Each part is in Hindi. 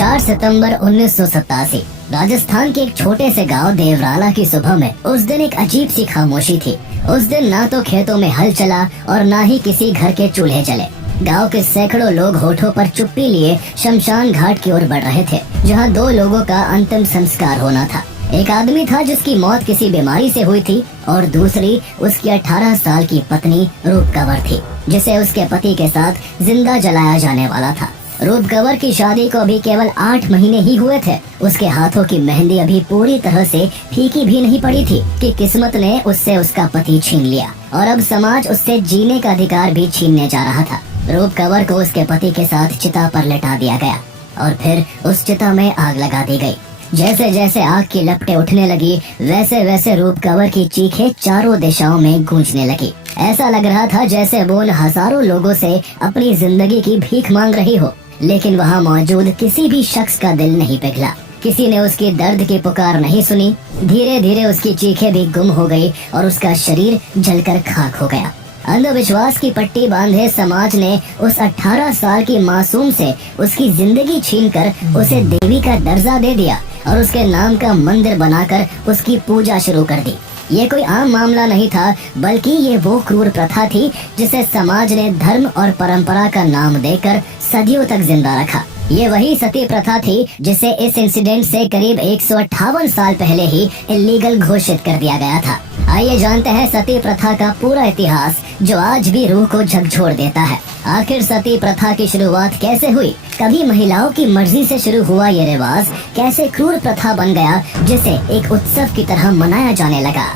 4 सितंबर 1987 राजस्थान के एक छोटे से गांव देवराला की सुबह में उस दिन एक अजीब सी खामोशी थी। उस दिन ना तो खेतों में हल चला और ना ही किसी घर के चूल्हे जले। गांव के सैकड़ों लोग होठों पर चुप्पी लिए शमशान घाट की ओर बढ़ रहे थे, जहां 2 लोगों का अंतिम संस्कार होना था। एक आदमी था जिसकी मौत किसी बीमारी से हुई थी और दूसरी उसकी 18 साल की पत्नी रूप कंवर थी, जिसे उसके पति के साथ जिंदा जलाया जाने वाला था। रूप कंवर की शादी को अभी केवल 8 महीने ही हुए थे। उसके हाथों की मेहंदी अभी पूरी तरह से फीकी भी नहीं पड़ी थी कि किस्मत ने उससे उसका पति छीन लिया और अब समाज उससे जीने का अधिकार भी छीनने जा रहा था। रूप कंवर को उसके पति के साथ चिता पर लेटा दिया गया और फिर उस चिता में आग लगा दी गई। जैसे जैसे आग की लपटें उठने लगी, वैसे वैसे रूप कंवर की चीखें चारों दिशाओं में गूंजने लगी। ऐसा लग रहा था जैसे वो उन हजारों लोगों से अपनी जिंदगी की भीख मांग रही हो, लेकिन वहाँ मौजूद किसी भी शख्स का दिल नहीं पिघला। किसी ने उसकी दर्द की पुकार नहीं सुनी। धीरे धीरे उसकी चीखें भी गुम हो गई और उसका शरीर जलकर खाक हो गया। अंधविश्वास की पट्टी बांधे समाज ने उस 18 साल की मासूम से उसकी जिंदगी छीनकर उसे देवी का दर्जा दे दिया और उसके नाम का मंदिर बनाकर उसकी पूजा शुरू कर दी। ये कोई आम मामला नहीं था, बल्कि ये वो क्रूर प्रथा थी जिसे समाज ने धर्म और परंपरा का नाम देकर सदियों तक जिंदा रखा। ये वही सती प्रथा थी जिसे इस इंसिडेंट से करीब 158 साल पहले ही इलीगल घोषित कर दिया गया था। आइए जानते हैं सती प्रथा का पूरा इतिहास, जो आज भी रूह को झकझोर देता है। आखिर सती प्रथा की शुरुआत कैसे हुई? कभी महिलाओं की मर्जी से शुरू हुआ ये रिवाज कैसे क्रूर प्रथा बन गया, जिसे एक उत्सव की तरह मनाया जाने लगा?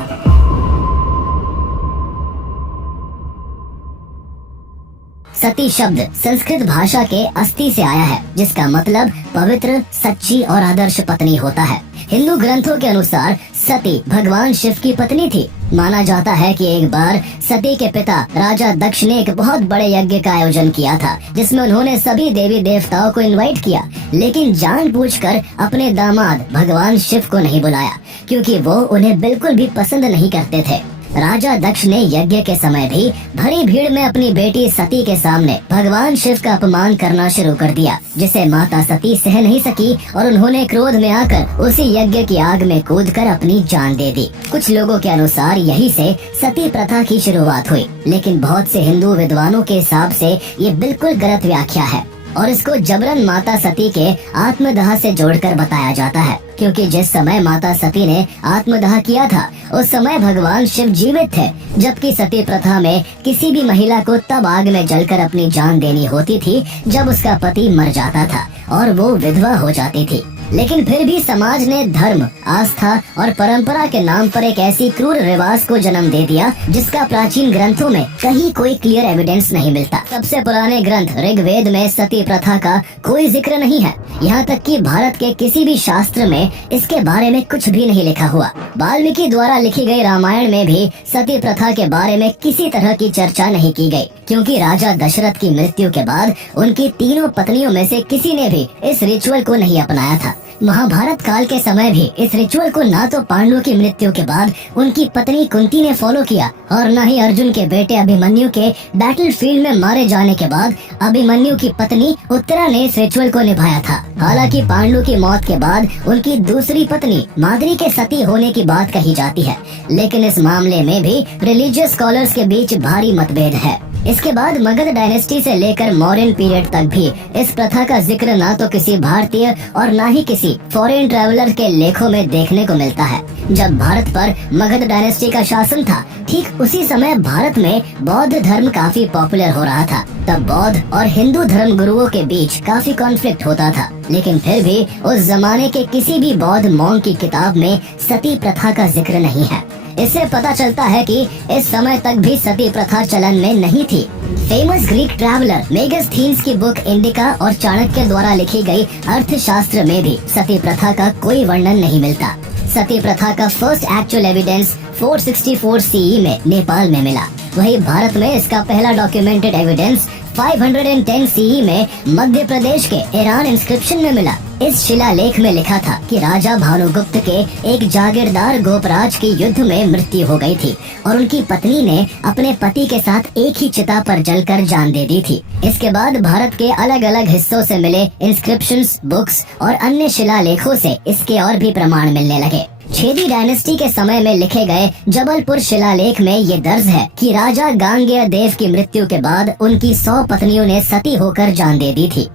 सती शब्द संस्कृत भाषा के अस्थि से आया है, जिसका मतलब पवित्र, सच्ची और आदर्श पत्नी होता है। हिंदू ग्रंथों के अनुसार सती भगवान शिव की पत्नी थी। माना जाता है कि एक बार सती के पिता राजा दक्ष ने एक बहुत बड़े यज्ञ का आयोजन किया था, जिसमें उन्होंने सभी देवी देवताओं को इनवाइट किया, लेकिन जानबूझकर अपने दामाद भगवान शिव को नहीं बुलाया, क्योंकि वो उन्हें बिल्कुल भी पसंद नहीं करते थे। राजा दक्ष ने यज्ञ के समय भी भरी भीड़ में अपनी बेटी सती के सामने भगवान शिव का अपमान करना शुरू कर दिया, जिसे माता सती सह नहीं सकी और उन्होंने क्रोध में आकर उसी यज्ञ की आग में कूदकर अपनी जान दे दी। कुछ लोगों के अनुसार यही से सती प्रथा की शुरुआत हुई, लेकिन बहुत से हिंदू विद्वानों के हिसाब से ये बिल्कुल गलत व्याख्या है और इसको जबरन माता सती के आत्मदाह से जोड़कर बताया जाता है, क्योंकि जिस समय माता सती ने आत्मदाह किया था उस समय भगवान शिव जीवित थे, जबकि सती प्रथा में किसी भी महिला को तब आग में जलकर अपनी जान देनी होती थी जब उसका पति मर जाता था और वो विधवा हो जाती थी। लेकिन फिर भी समाज ने धर्म, आस्था और परंपरा के नाम पर एक ऐसी क्रूर रिवाज को जन्म दे दिया जिसका प्राचीन ग्रंथों में कहीं कोई क्लियर एविडेंस नहीं मिलता। सबसे पुराने ग्रंथ ऋग्वेद में सती प्रथा का कोई जिक्र नहीं है। यहाँ तक कि भारत के किसी भी शास्त्र में इसके बारे में कुछ भी नहीं लिखा हुआ। वाल्मीकि द्वारा लिखी गई रामायण में भी सती प्रथा के बारे में किसी तरह की चर्चा नहीं की गई, क्योंकि राजा दशरथ की मृत्यु के बाद उनकी तीनों पत्नियों में से किसी ने भी इस रिचुअल को नहीं अपनाया था। महाभारत काल के समय भी इस रिचुअल को ना तो पांडु की मृत्यु के बाद उनकी पत्नी कुंती ने फॉलो किया और न ही अर्जुन के बेटे अभिमन्यु के बैटलफील्ड में मारे जाने के बाद अभिमन्यु की पत्नी उत्तरा ने इस रिचुअल को निभाया था। हालांकि पांडु की मौत के बाद उनकी दूसरी पत्नी माद्री के सती होने की बात कही जाती है, लेकिन इस मामले में भी रिलीजियस स्कॉलर्स के बीच भारी मतभेद है। इसके बाद मगध डायनेस्टी से लेकर मौर्यन पीरियड तक भी इस प्रथा का जिक्र ना तो किसी भारतीय और ना ही किसी फॉरेन ट्रैवलर के लेखों में देखने को मिलता है। जब भारत पर मगध डायनेस्टी का शासन था, ठीक उसी समय भारत में बौद्ध धर्म काफी पॉपुलर हो रहा था। तब बौद्ध और हिंदू धर्म गुरुओं के बीच काफी कॉन्फ्लिक्ट होता था, लेकिन फिर भी उस जमाने के किसी भी बौद्ध मॉन्क की किताब में सती प्रथा का जिक्र नहीं है। इससे पता चलता है कि इस समय तक भी सती प्रथा चलन में नहीं थी। फेमस ग्रीक ट्रैवलर मेगास्थीन्स की बुक इंडिका और चाणक्य द्वारा लिखी गई अर्थशास्त्र में भी सती प्रथा का कोई वर्णन नहीं मिलता। सती प्रथा का फर्स्ट एक्चुअल एविडेंस 464 CE में नेपाल में मिला। वहीं भारत में इसका पहला डॉक्यूमेंटेड एविडेंस 510 सीई में मध्य प्रदेश के ईरान इंस्क्रिप्शन में मिला। इस शिलालेख में लिखा था कि राजा भानुगुप्त के एक जागीरदार गोपराज की युद्ध में मृत्यु हो गई थी और उनकी पत्नी ने अपने पति के साथ एक ही चिता पर जलकर जान दे दी थी। इसके बाद भारत के अलग अलग हिस्सों से मिले इंस्क्रिप्शंस, बुक्स और अन्य शिलालेखों से इसके और भी प्रमाण मिलने लगे। छेदी डायनेस्टी के समय में लिखे गए जबलपुर शिलालेख में ये दर्ज है कि राजा गांगेय देव की मृत्यु के बाद उनकी 100 पत्नियों ने सती होकर जान दे दी थी।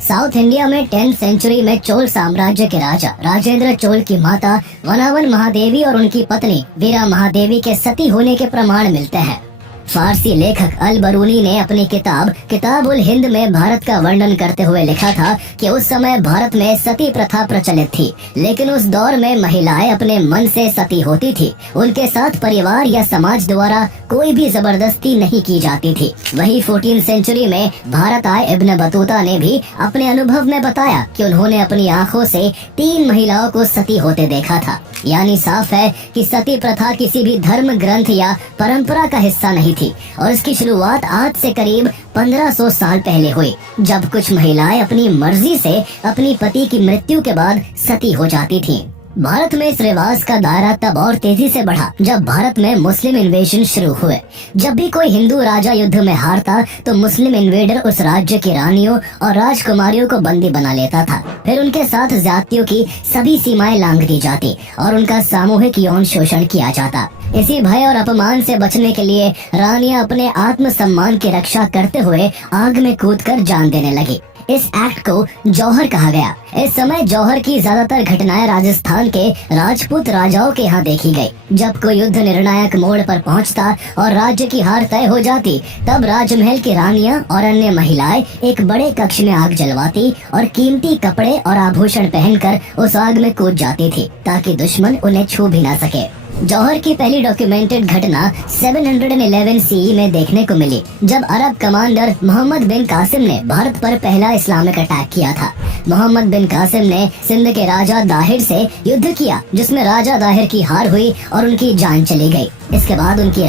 साउथ इंडिया में 10th सेंचुरी में चोल साम्राज्य के राजा राजेंद्र चोल की माता वनावन महादेवी और उनकी पत्नी वीरा महादेवी के सती होने के प्रमाण मिलते हैं। फारसी लेखक अल बरूनी ने अपनी किताब उल हिंद में भारत का वर्णन करते हुए लिखा था कि उस समय भारत में सती प्रथा प्रचलित थी, लेकिन उस दौर में महिलाएं अपने मन से सती होती थी। उनके साथ परिवार या समाज द्वारा कोई भी जबरदस्ती नहीं की जाती थी। वही 14th सेंचुरी में भारत आए इब्न बतूता ने भी अपने अनुभव में बताया कि उन्होंने अपनी आंखों से 3 महिलाओं को सती होते देखा था। यानी साफ है कि सती प्रथा किसी भी धर्म ग्रंथ या परंपरा का हिस्सा नहीं थी और इसकी शुरुआत आज से करीब 1500 साल पहले हुई, जब कुछ महिलाएं अपनी मर्जी से अपनी पति की मृत्यु के बाद सती हो जाती थीं। भारत में इस रिवाज का दायरा तब और तेजी से बढ़ा जब भारत में मुस्लिम इन्वेजन शुरू हुए। जब भी कोई हिंदू राजा युद्ध में हारता तो मुस्लिम इन्वेडर उस राज्य की रानियों और राजकुमारियों को बंदी बना लेता था। फिर उनके साथ जातियों की सभी सीमाएं लांघ दी जाती और उनका सामूहिक यौन शोषण किया जाता। इसी भय और अपमान से बचने के लिए रानियां अपने आत्म सम्मान की रक्षा करते हुए आग में कूदकर जान देने लगी। इस एक्ट को जौहर कहा गया। इस समय जौहर की ज्यादातर घटनाएं राजस्थान के राजपूत राजाओं के यहाँ देखी गई। जब कोई युद्ध निर्णायक मोड़ पर पहुंचता और राज्य की हार तय हो जाती, तब राजमहल की रानियां और अन्य महिलाएं एक बड़े कक्ष में आग जलवाती और कीमती कपड़े और आभूषण पहनकर उस आग में कूद जाती थी ताकि दुश्मन उन्हें छू भी न सके। जौहर की पहली डॉक्यूमेंटेड घटना 711 सीई में देखने को मिली, जब अरब कमांडर मोहम्मद बिन कासिम ने भारत पर पहला इस्लामिक अटैक किया था। मोहम्मद बिन कासिम ने सिंध के राजा दाहिर से युद्ध किया, जिसमें राजा दाहिर की हार हुई और उनकी जान चली गई। इसके बाद उनकी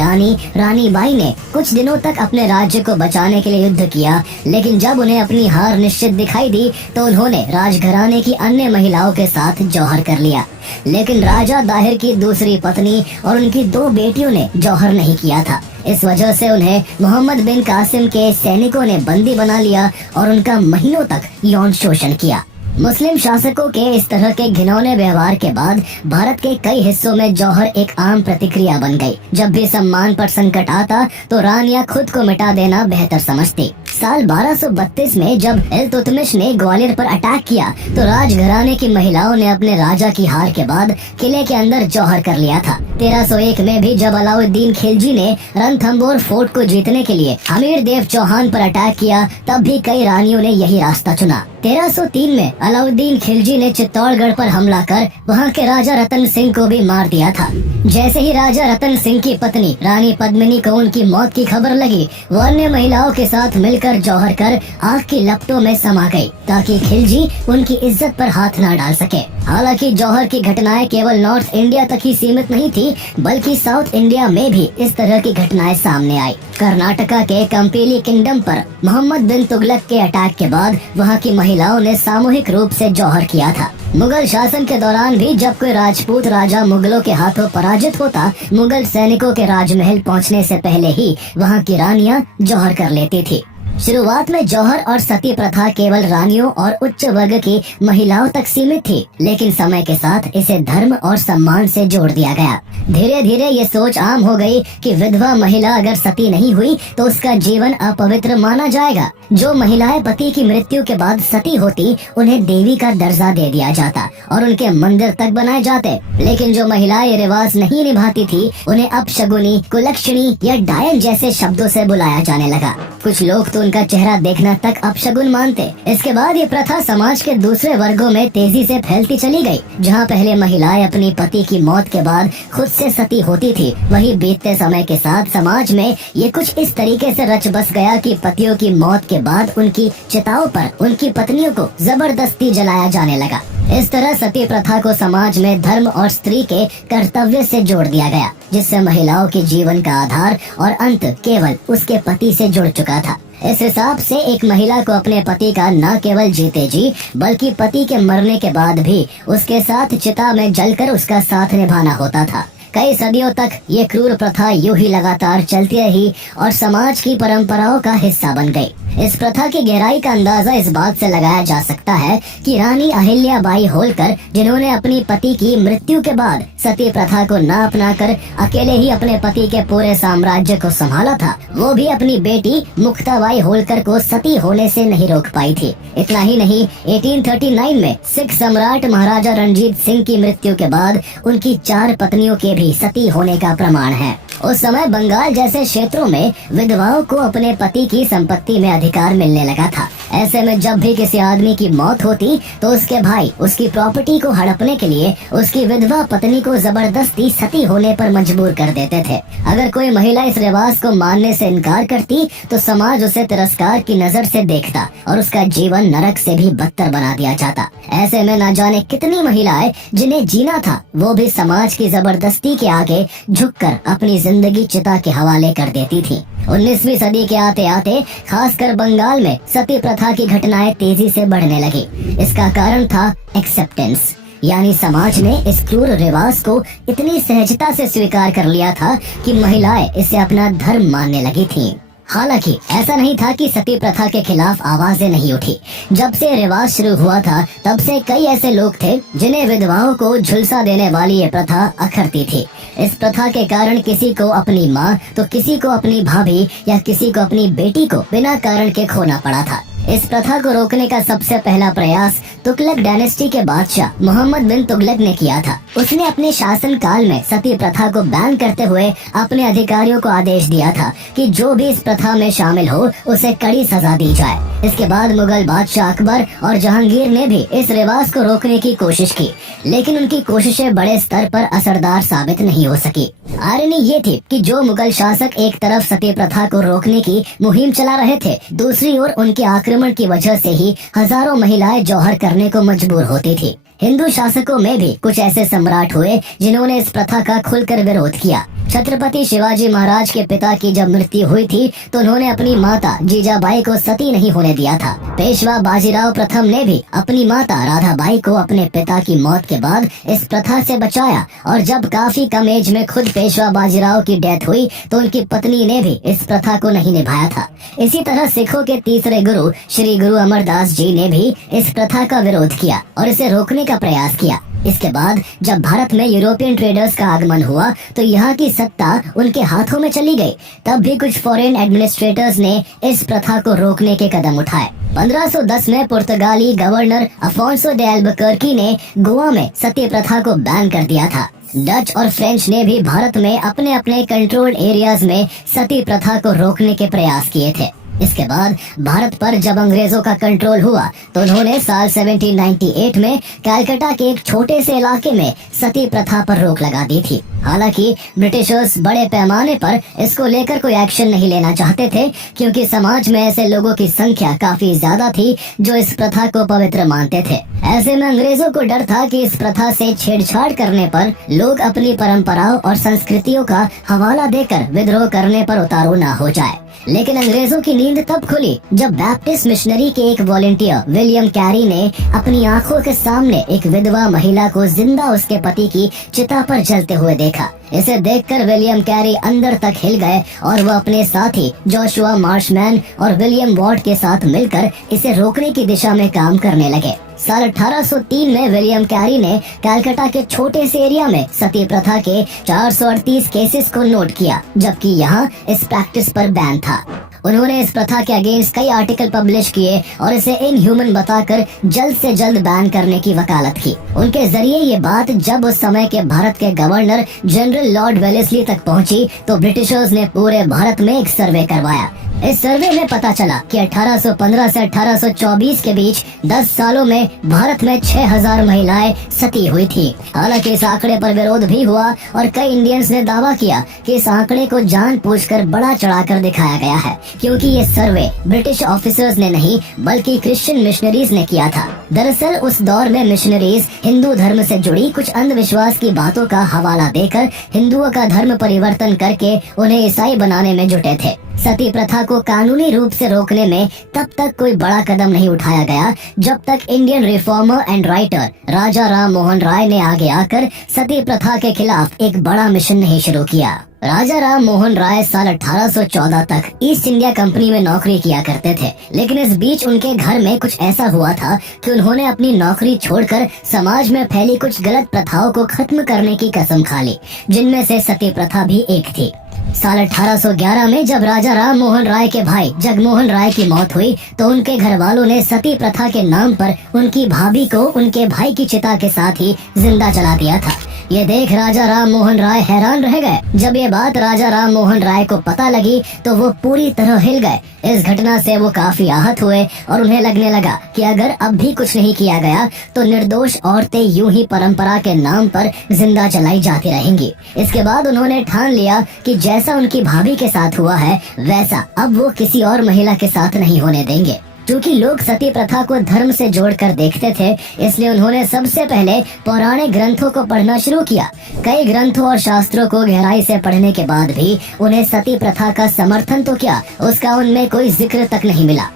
रानी बाई ने कुछ दिनों तक अपने राज्य को बचाने के लिए युद्ध किया, लेकिन जब उन्हें अपनी हार निश्चित दिखाई दी तो उन्होंने राजघराने की अन्य महिलाओं के साथ जौहर कर लिया। लेकिन राजा दाहिर की दूसरी पत्नी और उनकी 2 बेटियों ने जौहर नहीं किया था। इस वजह से उन्हें मोहम्मद बिन कासिम के सैनिकों ने बंदी बना लिया और उनका महीनों तक यौन शोषण किया। मुस्लिम शासकों के इस तरह के घिनौने व्यवहार के बाद भारत के कई हिस्सों में जौहर एक आम प्रतिक्रिया बन गई। जब भी सम्मान पर संकट आता तो रानियां खुद को मिटा देना बेहतर समझती। साल 1232 में जब इल्तुतमिश ने ग्वालियर पर अटैक किया तो राजघराने की महिलाओं ने अपने राजा की हार के बाद किले के अंदर जौहर कर लिया था। 1301 में भी जब अलाउद्दीन खिलजी ने रणथंबोर फोर्ट को जीतने के लिए अमीर देव चौहान पर अटैक किया, तब भी कई रानियों ने यही रास्ता चुना। 1303 में अलाउद्दीन खिलजी ने चित्तौड़गढ़ पर हमला कर वहां के राजा रतन सिंह को भी मार दिया था। जैसे ही राजा रतन सिंह की पत्नी रानी पद्मिनी को उनकी मौत की खबर लगी, वो अन्य महिलाओं के साथ मिलकर जौहर कर आग की लपटों में समा गई ताकि खिलजी उनकी इज्जत पर हाथ न डाल सके। हालांकि जौहर की घटनाएं केवल नॉर्थ इंडिया तक ही सीमित नहीं थी, बल्कि साउथ इंडिया में भी इस तरह की घटनाएं सामने आई। कर्नाटका के कंपीली किंगडम पर मोहम्मद बिन तुगलक के अटैक के बाद वहां की महिलाओं ने सामूहिक रूप से जौहर किया था। मुगल शासन के दौरान भी जब कोई राजपूत राजा मुगलों के हाथों पराजित होता, मुगल सैनिकों के राजमहल पहुंचने से पहले ही वहां की रानियां जौहर कर लेती थी। शुरुआत में जौहर और सती प्रथा केवल रानियों और उच्च वर्ग की महिलाओं तक सीमित थी, लेकिन समय के साथ इसे धर्म और सम्मान से जोड़ दिया गया। धीरे धीरे ये सोच आम हो गई कि विधवा महिला अगर सती नहीं हुई तो उसका जीवन अपवित्र माना जाएगा। जो महिलाएं पति की मृत्यु के बाद सती होती, उन्हें देवी का दर्जा दे दिया जाता और उनके मंदिर तक बनाए जाते। लेकिन जो महिलाएं ये रिवाज नहीं निभाती थी, उन्हें अपशगुनी, कुलक्षणी या डायन जैसे शब्दों से बुलाया जाने लगा। कुछ लोग तो उनका चेहरा देखना तक अपशगुन मानते। इसके बाद ये प्रथा समाज के दूसरे वर्गों में तेजी से फैलती चली गई। जहाँ पहले महिलाएं अपनी पति की मौत के बाद खुद से सती होती थी, वही बीतते समय के साथ समाज में ये कुछ इस तरीके से रच बस गया कि पतियों की मौत के बाद उनकी चिताओं पर उनकी पत्नियों को जबरदस्ती जलाया जाने लगा। इस तरह सती प्रथा को समाज में धर्म और स्त्री के कर्तव्य से जोड़ दिया गया, जिससे महिलाओं के जीवन का आधार और अंत केवल उसके पति से जुड़ चुका था। इस हिसाब से एक महिला को अपने पति का न केवल जीते जी बल्कि पति के मरने के बाद भी उसके साथ चिता में जलकर उसका साथ निभाना होता था। कई सदियों तक ये क्रूर प्रथा यूं ही लगातार चलती रही और समाज की परंपराओं का हिस्सा बन गई। इस प्रथा की गहराई का अंदाजा इस बात से लगाया जा सकता है कि रानी अहिल्याबाई होलकर, जिन्होंने अपनी पति की मृत्यु के बाद सती प्रथा को न अपनाकर अकेले ही अपने पति के पूरे साम्राज्य को संभाला था, वो भी अपनी बेटी मुक्ताबाई होलकर को सती होने से नहीं रोक पाई थी। इतना ही नहीं, 1839 में सिख सम्राट महाराजा रणजीत सिंह की मृत्यु के बाद उनकी 4 पत्नियों के भी सती होने का प्रमाण है। उस समय बंगाल जैसे क्षेत्रों में विधवाओं को अपने पति की संपत्ति में अधिकार मिलने लगा था। ऐसे में जब भी किसी आदमी की मौत होती तो उसके भाई उसकी प्रॉपर्टी को हड़पने के लिए उसकी विधवा पत्नी को जबरदस्ती सती होने पर मजबूर कर देते थे। अगर कोई महिला इस रिवाज को मानने से इनकार करती तो समाज उसे तिरस्कार की नजर से देखता और उसका जीवन नरक से भी बदतर बना दिया जाता। ऐसे में न जाने कितनी महिलाएं जिन्हें जीना था वो भी समाज की जबरदस्ती के आगे झुककर अपनी जिंदगी चिता के हवाले कर देती थी। 19वीं सदी के आते आते खासकर बंगाल में सती प्रथा की घटनाएं तेजी से बढ़ने लगी। इसका कारण था एक्सेप्टेंस, यानी समाज ने इस क्रूर रिवाज को इतनी सहजता से स्वीकार कर लिया था कि महिलाएं इसे अपना धर्म मानने लगी थीं। हालांकि ऐसा नहीं था कि सती प्रथा के खिलाफ आवाजें नहीं उठी। जब से रिवाज शुरू हुआ था तब से कई ऐसे लोग थे जिन्हें विधवाओं को झुलसा देने वाली ये प्रथा अखरती थी। इस प्रथा के कारण किसी को अपनी माँ तो किसी को अपनी भाभी या किसी को अपनी बेटी को बिना कारण के खोना पड़ा था। इस प्रथा को रोकने का सबसे पहला प्रयास तुगलक डायनेस्टी के बादशाह मोहम्मद बिन तुगलक ने किया था। उसने अपने शासन काल में सती प्रथा को बैन करते हुए अपने अधिकारियों को आदेश दिया था कि जो भी इस प्रथा में शामिल हो उसे कड़ी सजा दी जाए। इसके बाद मुगल बादशाह अकबर और जहांगीर ने भी इस रिवाज को रोकने की कोशिश की, लेकिन उनकी कोशिशें बड़े स्तर पर असरदार साबित नहीं हो सकी। आयरनी ये थी कि जो मुगल शासक एक तरफ सती प्रथा को रोकने की मुहिम चला रहे थे, दूसरी ओर उनके आक्रमण की वजह से ही हजारों महिलाएं जौहर करने को मजबूर होती थी। हिंदू शासकों में भी कुछ ऐसे सम्राट हुए जिन्होंने इस प्रथा का खुलकर विरोध किया। छत्रपति शिवाजी महाराज के पिता की जब मृत्यु हुई थी तो उन्होंने अपनी माता जीजाबाई को सती नहीं होने दिया था। पेशवा बाजीराव प्रथम ने भी अपनी माता राधाबाई को अपने पिता की मौत के बाद इस प्रथा से बचाया और जब काफी कम एज में खुद पेशवा बाजीराव की डेथ हुई तो उनकी पत्नी ने भी इस प्रथा को नहीं निभाया था। इसी तरह सिखों के तीसरे गुरु श्री गुरु अमरदास जी ने भी इस प्रथा का विरोध किया और इसे रोकने का प्रयास किया। इसके बाद जब भारत में यूरोपियन ट्रेडर्स का आगमन हुआ तो यहाँ की सत्ता उनके हाथों में चली गई। तब भी कुछ फॉरेन एडमिनिस्ट्रेटर्स ने इस प्रथा को रोकने के कदम उठाए। 1510 में पुर्तगाली गवर्नर अफोंसो डे अल्बुकर्की ने गोवा में सती प्रथा को बैन कर दिया था। डच और फ्रेंच ने भी भारत में अपने अपने कंट्रोल्ड एरियाज में सती प्रथा को रोकने के प्रयास किए थे। इसके बाद भारत पर जब अंग्रेजों का कंट्रोल हुआ तो उन्होंने साल 1798 में कलकत्ता के एक छोटे से इलाके में सती प्रथा पर रोक लगा दी थी। हालांकि ब्रिटिशर्स बड़े पैमाने पर इसको लेकर कोई एक्शन नहीं लेना चाहते थे, क्योंकि समाज में ऐसे लोगों की संख्या काफी ज्यादा थी जो इस प्रथा को पवित्र मानते थे। ऐसे में अंग्रेजों को डर था कि इस प्रथा से छेड़छाड़ करने पर लोग अपनी परंपराओं और संस्कृतियों का हवाला देकर विद्रोह करने पर उतारू न हो जाए। लेकिन अंग्रेजों की नींद तब खुली जब बैप्टिस्ट मिशनरी के एक वॉलंटियर विलियम कैरी ने अपनी आंखों के सामने एक विधवा महिला को जिंदा उसके पति की चिता पर जलते हुए देखा। इसे देखकर विलियम कैरी अंदर तक हिल गए और वो अपने साथी जोशुआ मार्शमैन और विलियम वॉर्ड के साथ मिलकर इसे रोकने की दिशा में काम करने लगे। साल 1803 में विलियम कैरी ने कलकत्ता के छोटे से एरिया में सती प्रथा के 438 केसेस को नोट किया, जबकि यहाँ इस प्रैक्टिस पर बैन था। उन्होंने इस प्रथा के अगेंस्ट कई आर्टिकल पब्लिश किए और इसे इनह्यूमन बताकर जल्द से जल्द बैन करने की वकालत की। उनके जरिए ये बात जब उस समय के भारत के गवर्नर जनरल लॉर्ड वेलेस्ली तक पहुंची तो ब्रिटिशर्स ने पूरे भारत में एक सर्वे करवाया इस सर्वे में पता चला कि 1815 से 1824 के बीच 10 सालों में भारत में 6000 महिलाएं सती हुई थी। हालांकि इस आंकड़े पर विरोध भी हुआ और कई इंडियंस ने दावा किया कि इस आंकड़े को जानबूझकर बड़ा चढ़ाकर दिखाया गया है, क्योंकि ये सर्वे ब्रिटिश ऑफिसर्स ने नहीं बल्कि क्रिश्चियन मिशनरीज ने किया था। दरअसल उस दौर में मिशनरीज हिंदू धर्म से जुड़ी कुछ अंधविश्वास की बातों का हवाला देकर हिंदुओं का धर्म परिवर्तन करके उन्हें ईसाई बनाने में जुटे थे। सती प्रथा को कानूनी रूप से रोकने में तब तक कोई बड़ा कदम नहीं उठाया गया जब तक इंडियन रिफॉर्मर एंड राइटर राजा राम मोहन राय ने आगे आकर सती प्रथा के खिलाफ एक बड़ा मिशन नहीं शुरू किया। राजा राम मोहन राय साल 1814 तक ईस्ट इंडिया कंपनी में नौकरी किया करते थे, लेकिन इस बीच उनके घर में कुछ ऐसा हुआ था कि उन्होंने अपनी नौकरी छोड़कर समाज में फैली कुछ गलत प्रथाओं को खत्म करने की कसम खा ली, जिनमें से सती प्रथा भी एक थी। साल 1811 में जब राजा राम मोहन राय के भाई जगमोहन राय की मौत हुई तो उनके घर वालों ने सती प्रथा के नाम पर उनकी भाभी को उनके भाई की चिता के साथ ही जिंदा जला दिया था। ये देख राजा राम मोहन राय हैरान रह गए। जब ये बात राजा राम मोहन राय को पता लगी तो वो पूरी तरह हिल गए। इस घटना से वो काफी आहत हुए और उन्हें लगने लगा कि अगर अब भी कुछ नहीं किया गया तो निर्दोष औरतें यूं ही परंपरा के नाम पर जिंदा जलाई जाती रहेंगी। इसके बाद उन्होंने ठान लिया कि जैसा उनकी भाभी के साथ हुआ है वैसा अब वो किसी और महिला के साथ नहीं होने देंगे। क्योंकि लोग सती प्रथा को धर्म से जोड़कर देखते थे, इसलिए उन्होंने सबसे पहले पौराणिक ग्रंथों को पढ़ना शुरू किया। कई ग्रंथों और शास्त्रों को गहराई से पढ़ने के बाद भी उन्हें सती प्रथा का समर्थन तो क्या, उसका उनमें कोई जिक्र तक नहीं मिला।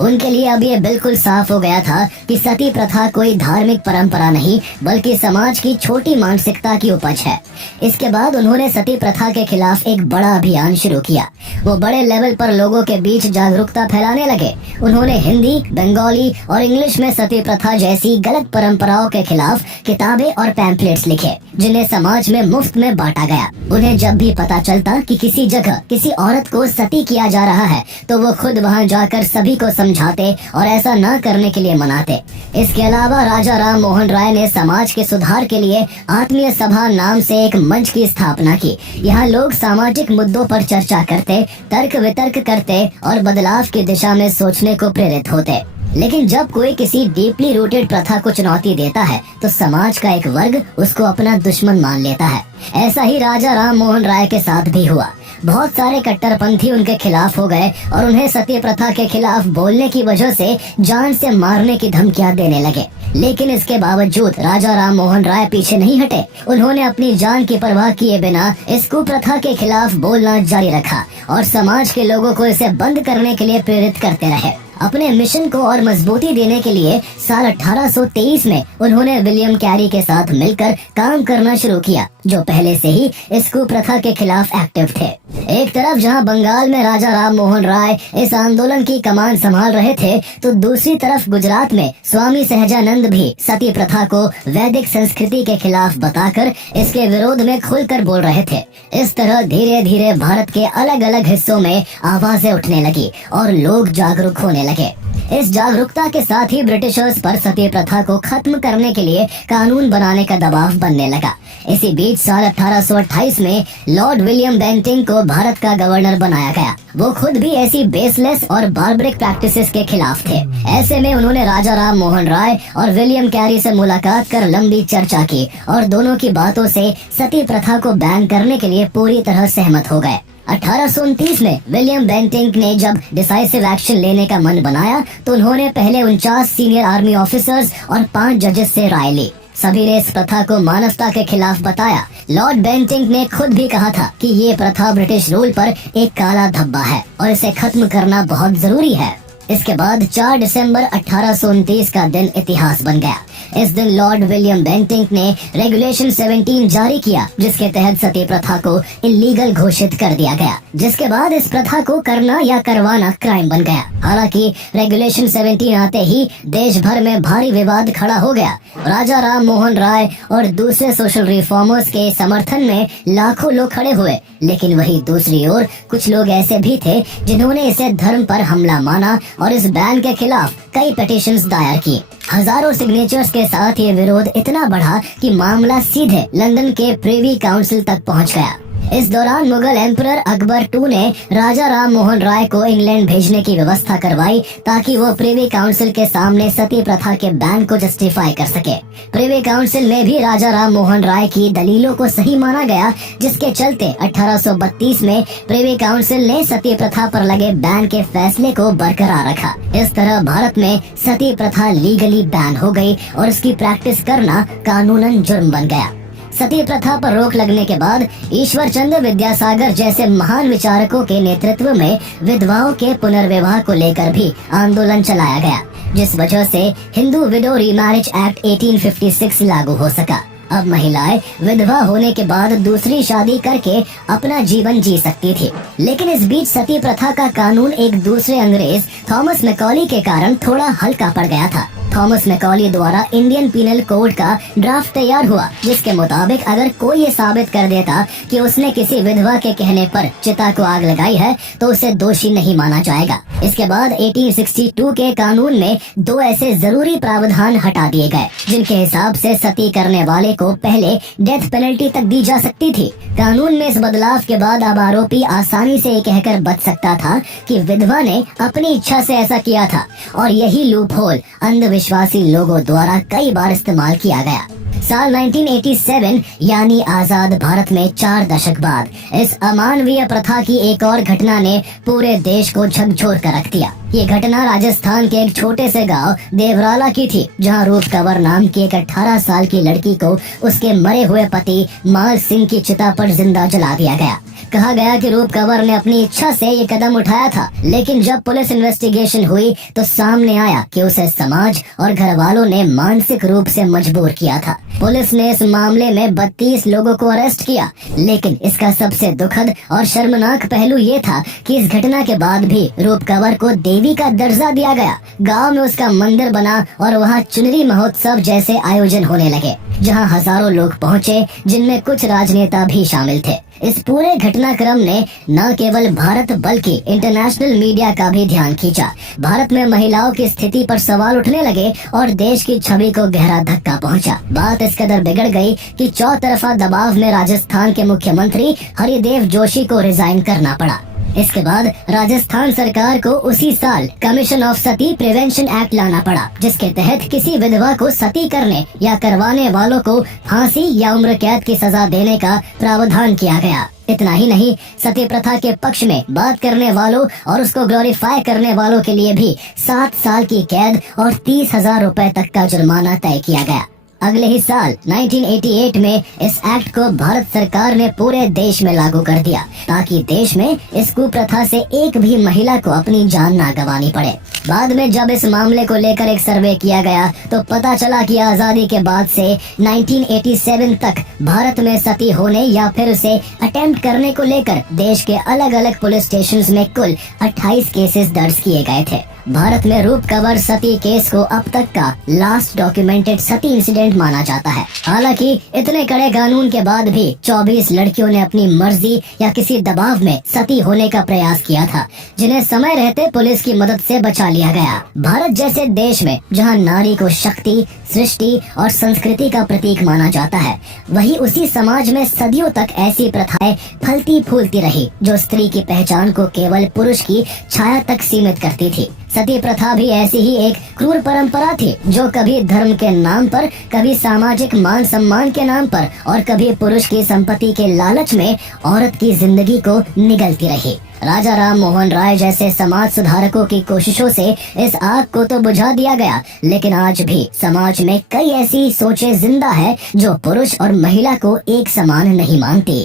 उनके लिए अब ये बिल्कुल साफ हो गया था कि सती प्रथा कोई धार्मिक परंपरा नहीं बल्कि समाज की छोटी मानसिकता की उपज है। इसके बाद उन्होंने सती प्रथा के खिलाफ एक बड़ा अभियान शुरू किया। वो बड़े लेवल पर लोगों के बीच जागरूकता फैलाने लगे। उन्होंने हिंदी, बंगाली और इंग्लिश में सती प्रथा जैसी गलत परंपराओं के खिलाफ किताबें और पैम्फलेट्स लिखे, जिन्हें समाज में मुफ्त में बांटा गया। उन्हें जब भी पता चलता कि किसी जगह किसी औरत को सती किया जा रहा है तो वो खुद वहाँ जाकर सभी को समझाते और ऐसा न करने के लिए मनाते। इसके अलावा राजा राम मोहन राय ने समाज के सुधार के लिए आत्मीय सभा नाम से एक मंच की स्थापना की। यहाँ लोग सामाजिक मुद्दों पर चर्चा करते, तर्क वितर्क करते और बदलाव की दिशा में सोचने को प्रेरित होते। लेकिन जब कोई किसी डीपली रूटेड प्रथा को चुनौती देता है तो समाज का एक वर्ग उसको अपना दुश्मन मान लेता है। ऐसा ही राजा राम मोहन राय के साथ भी हुआ। बहुत सारे कट्टरपंथी उनके खिलाफ हो गए और उन्हें सती प्रथा के खिलाफ बोलने की वजह से जान से मारने की धमकियां देने लगे। लेकिन इसके बावजूद राजा राम मोहन राय पीछे नहीं हटे। उन्होंने अपनी जान की परवाह किए बिना इस कुप्रथा के खिलाफ बोलना जारी रखा और समाज के लोगों को इसे बंद करने के लिए प्रेरित करते रहे। अपने मिशन को और मजबूती देने के लिए साल 1823 में उन्होंने विलियम कैरी के साथ मिलकर काम करना शुरू किया, जो पहले से ही इस कुप्रथा के खिलाफ एक्टिव थे। एक तरफ जहां बंगाल में राजा राम मोहन राय इस आंदोलन की कमान संभाल रहे थे, तो दूसरी तरफ गुजरात में स्वामी सहजानंद भी सती प्रथा को वैदिक संस्कृति के खिलाफ बताकर इसके विरोध में खुलकर बोल रहे थे। इस तरह धीरे धीरे भारत के अलग अलग हिस्सों में आवाजें उठने लगी और लोग जागरूक होने लगे। इस जागरूकता के साथ ही ब्रिटिशर्स पर सती प्रथा को खत्म करने के लिए कानून बनाने का दबाव बनने लगा। इसी बीच साल 1828 में लॉर्ड विलियम बेंटिंग को भारत का गवर्नर बनाया गया। वो खुद भी ऐसी बेसलेस और बार्बरिक प्रैक्टिसेस के खिलाफ थे। ऐसे में उन्होंने राजा राम मोहन राय और विलियम कैरी से मुलाकात कर लंबी चर्चा की और दोनों की बातों से सती प्रथा को बैन करने के लिए पूरी तरह सहमत हो गए। 1829 में विलियम बेंटिंक ने जब डिसाइसिव एक्शन लेने का मन बनाया तो उन्होंने पहले 49 सीनियर आर्मी ऑफिसर्स और 5 जजेस से राय ली। सभी ने इस प्रथा को मानवता के खिलाफ बताया। लॉर्ड बेंटिंक ने खुद भी कहा था कि ये प्रथा ब्रिटिश रूल पर एक काला धब्बा है और इसे खत्म करना बहुत जरूरी है। इसके बाद 4 दिसंबर 1829 का दिन इतिहास बन गया। इस दिन लॉर्ड विलियम बेंटिंक ने रेगुलेशन 17 जारी किया, जिसके तहत सती प्रथा को इलीगल घोषित कर दिया गया, जिसके बाद इस प्रथा को करना या करवाना क्राइम बन गया। हालांकि रेगुलेशन 17 आते ही देश भर में भारी विवाद खड़ा हो गया। राजा राम मोहन राय और दूसरे सोशल रिफॉर्मर्स के समर्थन में लाखों लोग खड़े हुए, लेकिन वही दूसरी ओर कुछ लोग ऐसे भी थे जिन्होंने इसे धर्म पर हमला माना और इस बैन के खिलाफ कई पिटीशंस दायर की। हजारों सिग्नेचर्स के साथ ये विरोध इतना बढ़ा कि मामला सीधे लंदन के प्रिवी काउंसिल तक पहुंच गया। इस दौरान मुगल एम्परर अकबर II ने राजा राम मोहन राय को इंग्लैंड भेजने की व्यवस्था करवाई ताकि वो प्रिवी काउंसिल के सामने सती प्रथा के बैन को जस्टिफाई कर सके। प्रिवी काउंसिल में भी राजा राम मोहन राय की दलीलों को सही माना गया, जिसके चलते 1832 में प्रिवी काउंसिल ने सती प्रथा पर लगे बैन के फैसले को बरकरार रखा। इस तरह भारत में सती प्रथा लीगली बैन हो गई और उसकी प्रैक्टिस करना कानूनन जुर्म बन गया। सती प्रथा पर रोक लगने के बाद ईश्वर चंद्र विद्यासागर जैसे महान विचारकों के नेतृत्व में विधवाओं के पुनर्विवाह को लेकर भी आंदोलन चलाया गया, जिस वजह से हिंदू विडो रीमैरिज एक्ट 1856 लागू हो सका। अब महिलाएं विधवा होने के बाद दूसरी शादी करके अपना जीवन जी सकती थी, लेकिन इस बीच सती प्रथा का कानून एक दूसरे अंग्रेज थॉमस मैकॉली के कारण थोड़ा हल्का पड़ गया था। थॉमस मैकॉली द्वारा इंडियन पीनल कोड का ड्राफ्ट तैयार हुआ, जिसके मुताबिक अगर कोई ये साबित कर देता कि उसने किसी विधवा के कहने पर चिता को आग लगाई है तो उसे दोषी नहीं माना जाएगा। इसके बाद 1862 के कानून में 2 ऐसे जरूरी प्रावधान हटा दिए गए, जिनके हिसाब से सती करने वाले को पहले डेथ पेनल्टी तक दी जा सकती थी। कानून में इस बदलाव के बाद अब आरोपी आसानी से ये कहकर बच सकता था कि विधवा ने अपनी इच्छा से ऐसा किया था, और यही लूपहोल अंधविश्वासी लोगों द्वारा कई बार इस्तेमाल किया गया। साल 1987 यानी आजाद भारत में 4 दशक बाद इस अमानवीय प्रथा की एक और घटना ने पूरे देश को झकझोर कर रख दिया। ये घटना राजस्थान के एक छोटे से गांव देवराला की थी, जहां रूप कंवर नाम की एक 18 साल की लड़की को उसके मरे हुए पति माल सिंह की चिता पर जिंदा जला दिया गया। कहा गया कि रूप कंवर ने अपनी इच्छा से ये कदम उठाया था, लेकिन जब पुलिस इन्वेस्टिगेशन हुई तो सामने आया कि उसे समाज और घर वालों ने मानसिक रूप से मजबूर किया था। पुलिस ने इस मामले में 32 लोगों को अरेस्ट किया, लेकिन इसका सबसे दुखद और शर्मनाक पहलू ये था कि इस घटना के बाद भी रूप कंवर को देवी का दर्जा दिया गया। गांव में उसका मंदिर बना और वहां चुनरी महोत्सव जैसे आयोजन होने लगे, जहां हजारों लोग पहुंचे, जिनमें कुछ राजनेता भी शामिल थे। इस पूरे घटनाक्रम ने न केवल भारत बल्कि इंटरनेशनल मीडिया का भी ध्यान खींचा। भारत में महिलाओं की स्थिति पर सवाल उठने लगे और देश की छवि को गहरा धक्का पहुंचा। बात इस कदर बिगड़ गई कि चौतरफा दबाव में राजस्थान के मुख्यमंत्री हरिदेव जोशी को रिजाइन करना पड़ा। इसके बाद राजस्थान सरकार को उसी साल commission of Sati prevention act लाना पड़ा, जिसके तहत किसी विधवा को सती करने या करवाने वालों को फांसी या उम्र कैद की सजा देने का प्रावधान किया गया। इतना ही नहीं, सती प्रथा के पक्ष में बात करने वालों और उसको ग्लोरीफाई करने वालों के लिए भी 7 साल की कैद और 30,000 रुपए तक का जुर्माना तय किया गया। अगले ही साल 1988 में इस एक्ट को भारत सरकार ने पूरे देश में लागू कर दिया, ताकि देश में इस कुप्रथा से एक भी महिला को अपनी जान ना गंवानी पड़े। बाद में जब इस मामले को लेकर एक सर्वे किया गया तो पता चला कि आजादी के बाद से 1987 तक भारत में सती होने या फिर उसे अटेम्प्ट करने को लेकर देश के अलग अलग पुलिस स्टेशंस में कुल 28 केसेस दर्ज किए गए थे। भारत में रूप कंवर सती केस को अब तक का लास्ट डॉक्यूमेंटेड सती इंसिडेंट माना जाता है। हालांकि इतने कड़े कानून के बाद भी 24 लड़कियों ने अपनी मर्जी या किसी दबाव में सती होने का प्रयास किया था, जिन्हें समय रहते पुलिस की मदद से बचा लिया गया। भारत जैसे देश में जहां नारी को शक्ति, सृष्टि और संस्कृति का प्रतीक माना जाता है, वहीं उसी समाज में सदियों तक ऐसी प्रथाएं फलती फूलती रही, जो स्त्री की पहचान को केवल पुरुष की छाया तक सीमित करती थी। सती प्रथा भी ऐसी ही एक क्रूर परंपरा थी, जो कभी धर्म के नाम पर, कभी सामाजिक मान सम्मान के नाम पर और कभी पुरुष की संपत्ति के लालच में औरत की जिंदगी को निगलती रही। राजा राम मोहन राय जैसे समाज सुधारकों की कोशिशों से इस आग को तो बुझा दिया गया, लेकिन आज भी समाज में कई ऐसी सोचें जिंदा है जो पुरुष और महिला को एक समान नहीं मानती।